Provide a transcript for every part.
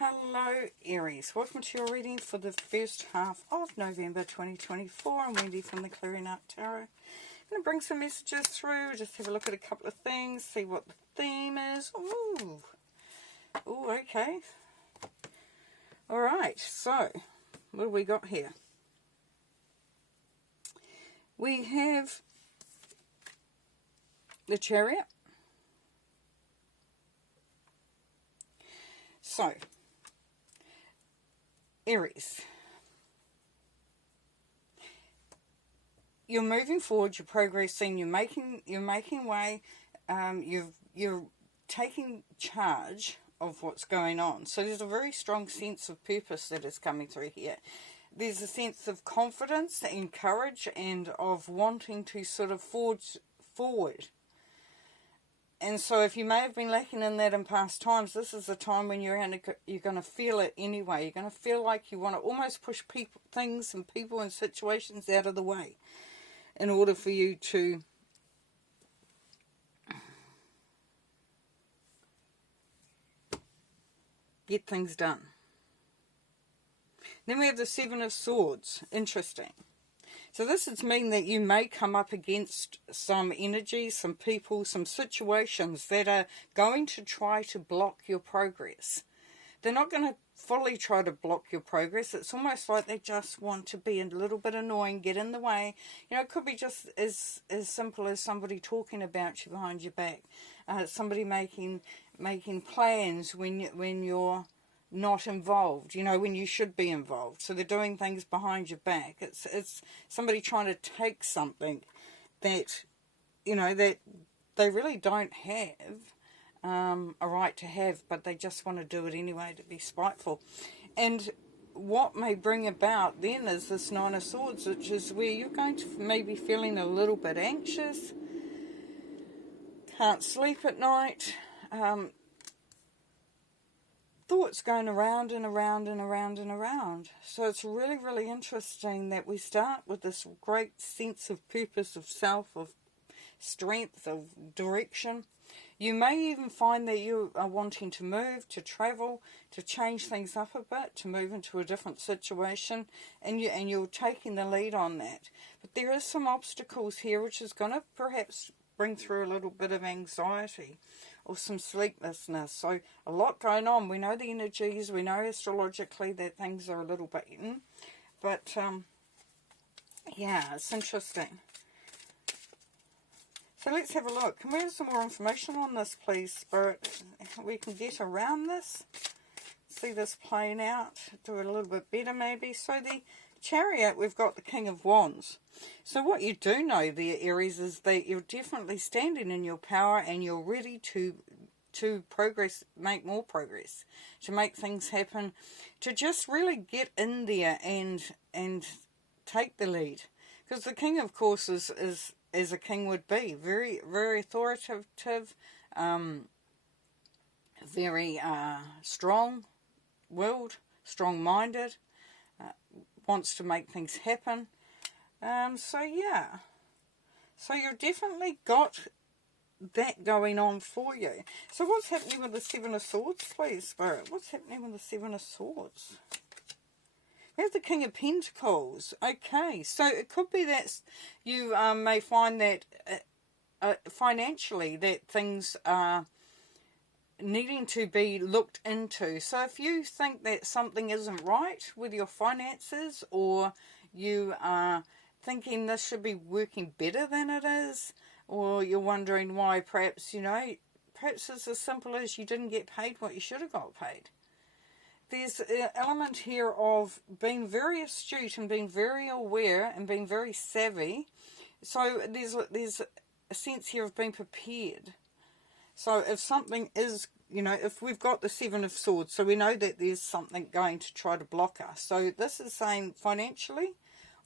Hello Aries, welcome to your reading for the first half of November 2024. I'm Wendy from the Clearing Out Tarot. I'm going to bring some messages through, just have a look at a couple of things, see what the theme is. Ooh, okay. Alright, so what do we got here? We have the Chariot. So, Aries, you're moving forward, you're progressing, you're making way, you're taking charge of what's going on. So there's a very strong sense of purpose that is coming through here. There's a sense of confidence and courage and of wanting to sort of forge forward. And so if you may have been lacking in that in past times, this is the time when you're going to feel it anyway. You're going to feel like you want to almost push things and people and situations out of the way in order for you to get things done. Then we have the Seven of Swords. Interesting. So this would mean that you may come up against some energy, some people, some situations that are going to try to block your progress. They're not going to fully try to block your progress. It's almost like they just want to be a little bit annoying, get in the way. You know, it could be just as simple as somebody talking about you behind your back. Somebody making plans when you're not involved, you know, when you should be involved. So they're doing things behind your back. It's somebody trying to take something that, you know, that they really don't have a right to have, but they just want to do it anyway to be spiteful. And what may bring about then is this Nine of Swords, which is where you're going to maybe feeling a little bit anxious, can't sleep at night, thoughts going around and around and around and around. So it's really, really interesting that we start with this great sense of purpose, of self, of strength, of direction. You may even find that you are wanting to move, to travel, to change things up a bit, to move into a different situation, and you're taking the lead on that. But there is some obstacles here which is going to perhaps bring through a little bit of anxiety or some sleeplessness. So a lot going on. We know the energies, we know astrologically that things are a little bit in, but yeah, it's interesting. So let's have a look. Can we have some more information on this, please, Spirit? We can get around this, see this playing out, do it a little bit better maybe. So the Chariot, we've got the King of Wands. So what you do know there, Aries, is that you're definitely standing in your power and you're ready to progress, make more progress, to make things happen, to just really get in there and take the lead. Because the King, of course, is as a king would be, very, very authoritative, very strong-willed, strong-minded, wants to make things happen. So yeah, so you've definitely got that going on for you. So what's happening with the Seven of Swords, please, Spirit? What's happening with the Seven of Swords? We have the King of Pentacles. Okay, so it could be that you may find that financially that things are needing to be looked into. So if you think that something isn't right with your finances, or you are thinking this should be working better than it is, or you're wondering why perhaps, you know, perhaps it's as simple as you didn't get paid what you should have got paid. There's an element here of being very astute and being very aware and being very savvy. So there's a sense here of being prepared. So if something is, you know, if we've got the Seven of Swords, so we know that there's something going to try to block us. So this is saying financially,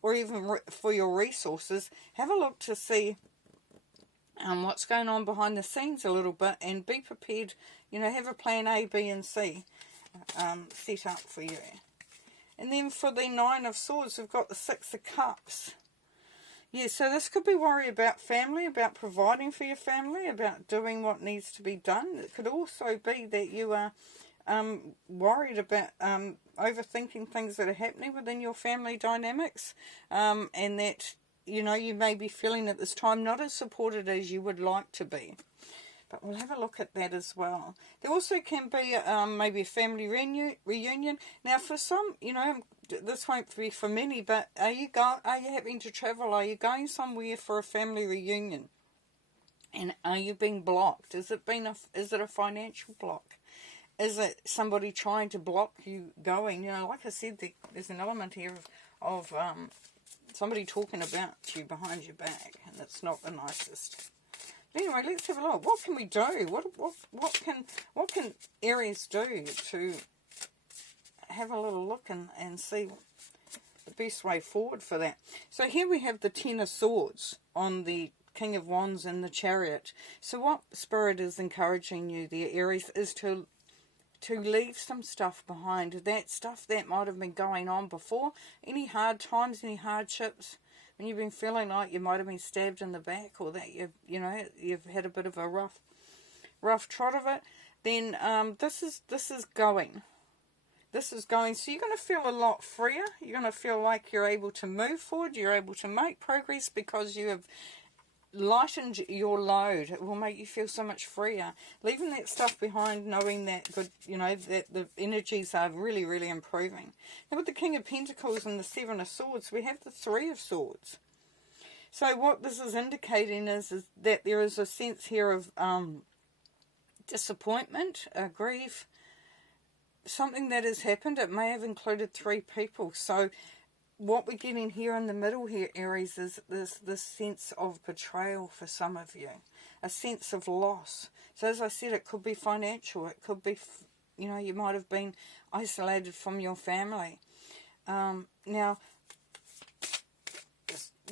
or even for your resources, have a look to see what's going on behind the scenes a little bit, and be prepared, you know, have a plan A, B and C set up for you. And then for the Nine of Swords, we've got the Six of Cups. Yeah, so this could be worry about family, about providing for your family, about doing what needs to be done. It could also be that you are worried about overthinking things that are happening within your family dynamics, and that, you know, you may be feeling at this time not as supported as you would like to be. But we'll have a look at that as well. There also can be maybe a family reunion. Now, for some, you know, this won't be for many, but are you having to travel? Are you going somewhere for a family reunion? And are you being blocked? Is it a financial block? Is it somebody trying to block you going? You know, like I said, there's an element here of somebody talking about you behind your back, and it's not the nicest. Anyway, let's have a look. What can we do? What can Aries do to have a little look and see the best way forward for that? So here we have the Ten of Swords on the King of Wands and the Chariot. So what Spirit is encouraging you there, Aries, is to leave some stuff behind. That stuff that might have been going on before. Any hard times, any hardships, when you've been feeling like you might have been stabbed in the back, or that you've had a bit of a rough trot of it, then this is going. This is going. So you're going to feel a lot freer. You're going to feel like you're able to move forward. You're able to make progress because you have lightened your load. It will make you feel so much freer. Leaving that stuff behind, knowing that that the energies are really, really improving. Now with the King of Pentacles and the Seven of Swords, we have the Three of Swords. So what this is indicating is that there is a sense here of disappointment, grief, something that has happened. It may have included three people. So what we're getting here in the middle here, Aries, is this sense of betrayal for some of you. A sense of loss. So as I said, it could be financial. It could be, you might have been isolated from your family. Now,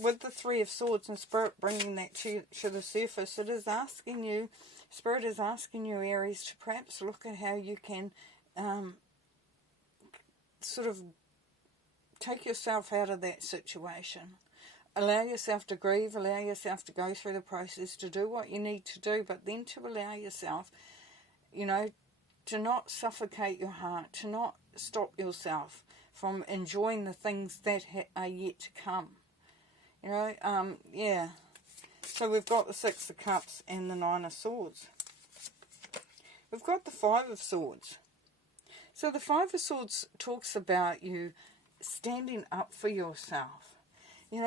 with the Three of Swords and Spirit bringing that to the surface, it is asking you, Spirit is asking you, Aries, to perhaps look at how you can sort of take yourself out of that situation. Allow yourself to grieve, allow yourself to go through the process, to do what you need to do, but then to allow yourself, to not suffocate your heart, to not stop yourself from enjoying the things that are yet to come. Yeah. So we've got the Six of Cups and the Nine of Swords. We've got the Five of Swords. So the Five of Swords talks about you standing up for yourself.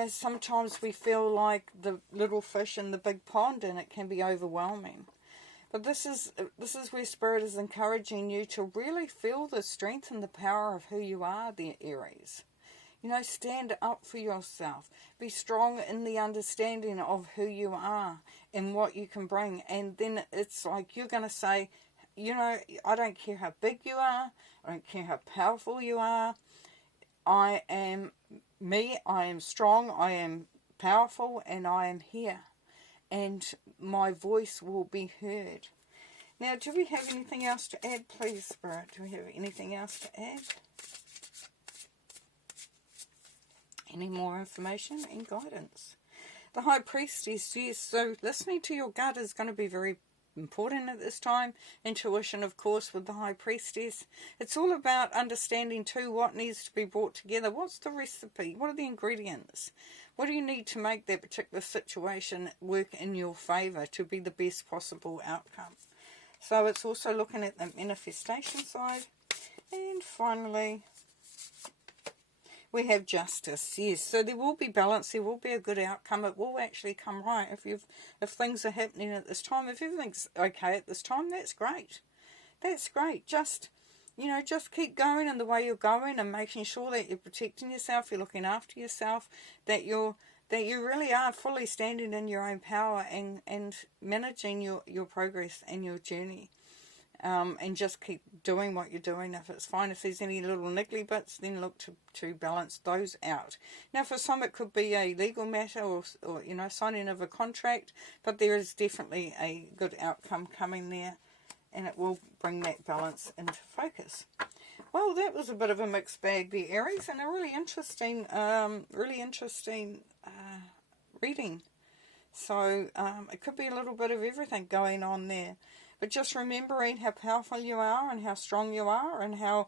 Sometimes we feel like the little fish in the big pond, and it can be overwhelming. But this is where Spirit is encouraging you to really feel the strength and the power of who you are there, Aries. Stand up for yourself. Be strong in the understanding of who you are and what you can bring. And then it's like you're going to say, I don't care how big you are. I don't care how powerful you are. I am me, I am strong, I am powerful, and I am here. And my voice will be heard. Now, do we have anything else to add, please, Spirit? Do we have anything else to add? Any more information and guidance? The High Priestess, yes, so listening to your gut is going to be very important at this time. Intuition, of course, with the High Priestess. It's all about understanding too what needs to be brought together. What's the recipe? What are the ingredients? What do you need to make that particular situation work in your favour to be the best possible outcome? So it's also looking at the manifestation side. And finally, we have Justice, yes. So there will be balance, there will be a good outcome. It will actually come right if things are happening at this time. If everything's okay at this time, that's great. That's great. Just keep going in the way you're going and making sure that you're protecting yourself, you're looking after yourself, that you really are fully standing in your own power and managing your progress and your journey. And just keep doing what you're doing. If it's fine, if there's any little niggly bits, then look to balance those out. Now, for some, it could be a legal matter or signing of a contract, but there is definitely a good outcome coming there, and it will bring that balance into focus. Well, that was a bit of a mixed bag there, Aries, and a really interesting reading. So it could be a little bit of everything going on there. But just remembering how powerful you are and how strong you are, and how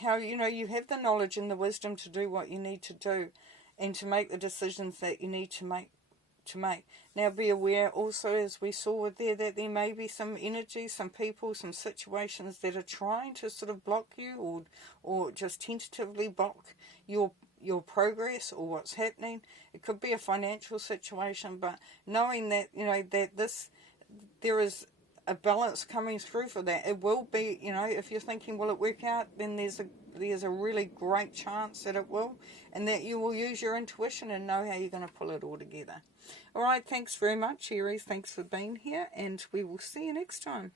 you know, you have the knowledge and the wisdom to do what you need to do and to make the decisions that you need to make. Now be aware also, as we saw there, that there may be some energy, some people, some situations that are trying to sort of block you, or just tentatively block your progress or what's happening. It could be a financial situation, but knowing that, you know, that there is a balance coming through for that. It will be, you know, if you're thinking, will it work out, then there's a really great chance that it will, and that you will use your intuition and know how you're going to pull it all together. All right, thanks very much, Aries. Thanks for being here, and we will see you next time.